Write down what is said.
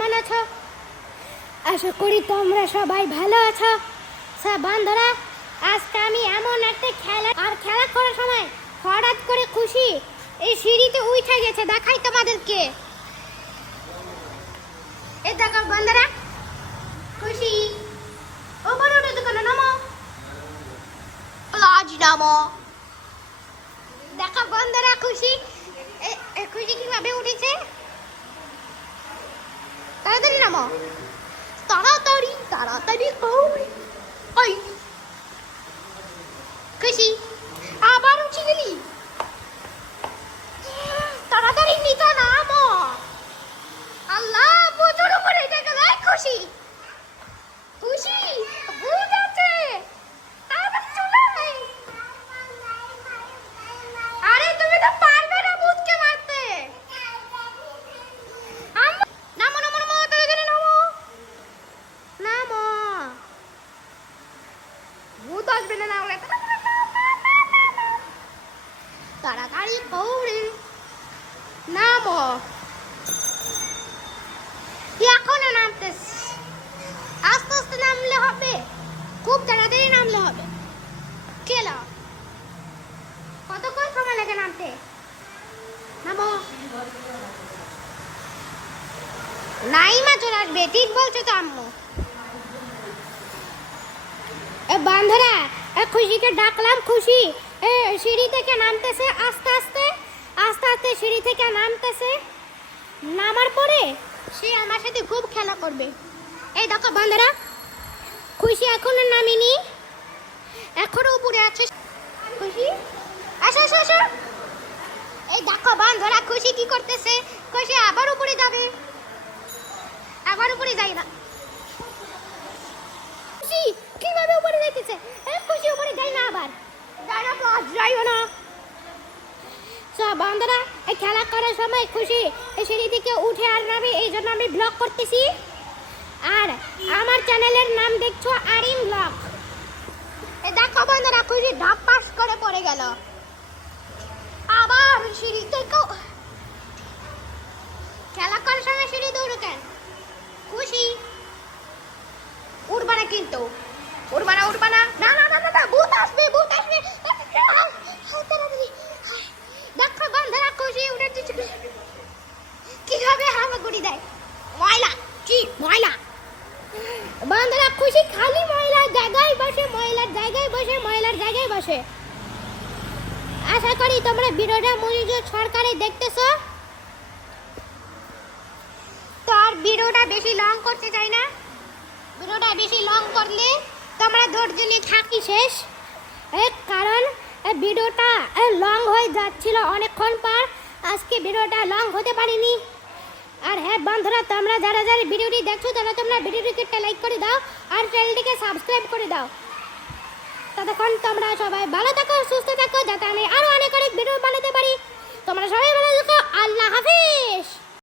কেমন আছো? আশা করি তোমরা সবাই ভালো আছো। সব বন্ধুরা, আজকে আমি এমন একটা খেলা আর খেলা করার সময় হঠাৎ করে খুশি এই সিঁড়িতে উঠে গেছে, দেখাই তোমাদেরকে। এই দেখো, বন্ধুরা, খুশি। ওপরে উঠে তো কেন, নামো। লাজ নামো। দেখো, বন্ধুরা, খুশি। এ- এ, খুশি কীভাবে উঠেছে? তাড়াতাড়ি তাড়াতাড়ি তাড়াতাড়ি ওই ওই খুশি আবার উঠে গেলি তাড়াতাড়ি নিতে নামো আল্লাহ প্রচুর উপরে উঠে গেল এই খুশি খুশি ভূত আছে আবার চুলাই আরে তুমি তো পারবে না ভূতকে মারতে আম- নামো নামো নামো তাড়াতাড়ি নামো নামো আসবে না নামলে তাড়াতাড়ি পৌড়ে। নামো। এখনও নামতেস আস্তে আস্তে নামলে হবে। খুব তাড়াতাড়ি নামলে হবে। কেলা কতক্ষণ সময় লাগে নামতে? নামো। নাইমা চলে আসবে, ঠিক বলছো তো আম্মু। এ বান্ধরা খুশিকে ডাকলাম, খুশি। সিঁড়ি থেকে নামতেছে, আস্তে আস্তে আস্তে আস্তে সিঁড়ি থেকে নামতেছে। নামার পরে সে আমার সাথে খুব খেলা করবে। এই দেখো বান্ধরা, খুশি এখনও নামিনি। এখনও উপরে আছে। খুশি, আসো আসো আসো। এই দেখো বান্ধরা, খুশি কি করতেছে? খুশি আবার উপরে যাবে। আবার উপরে যাই না। খুশি, কীভাবে উপরে যাইতেছে? এ যাই না আবার। যাই না প্লাস যাইও না। সব বান্ধরা এই খেলা করার সময় খুশি। এই সিঁড়ি থেকে উঠে আর নামে এই জন্য আমি ব্লগ করতেছি। আর আমার চ্যানেলের নাম দেখছ আরিম ব্লগ এই দেখো বন্ধুরা খুশি ধাপ পাস করে পড়ে গেল। আবার সিঁড়ি থেকে খেলা করার সময় সিঁড়ি দৌড়ো কেন? খুশি। উঠবা না কিন্তু। উঠবা না উঠবা না না না না না, না ভূত আসবে ভূত আসবে হায়, তাড়াতাড়ি হায়। দেখো বন্ধুরা খুশি উঠে দিচ্ছে কীভাবে হাওয়া গুড়ি দেয় ময়লা কি ময়লা। বন্ধুরা খুশি, খালি ময়লার জায়গায় বসে, ময়লার জায়গায় বসে, ময়লার জায়গায় বসে। আশা করি তোমরা ভিডিওটা মনোযোগ সরকারে দেখতেছো। তো আর বেশি লং করতে চাই না। ভিডিওটা বেশি লং করলে তোমরা ধৈর্য নিয়ে থাকি শেষ। এ, কারণ ভিডিওটা লং হয়ে যাচ্ছিল অনেকক্ষণ পর। আজকে ভিডিওটা লং হতে পারিনি। আর হ্যাঁ বন্ধুরা, তোমরা যারা যারা ভিডিওটি দেখছ, তারা তোমরা ভিডিওটিকে একটা লাইক করে দাও আর চ্যানেলটিকে সাবস্ক্রাইব করে দাও। ততক্ষণ তোমরা সবাই ভালো থাকো, সুস্থ থাকো, যাতে আমি আরও অনেক অনেক ভিডিও বানাতে পারি। তোমরা সবাই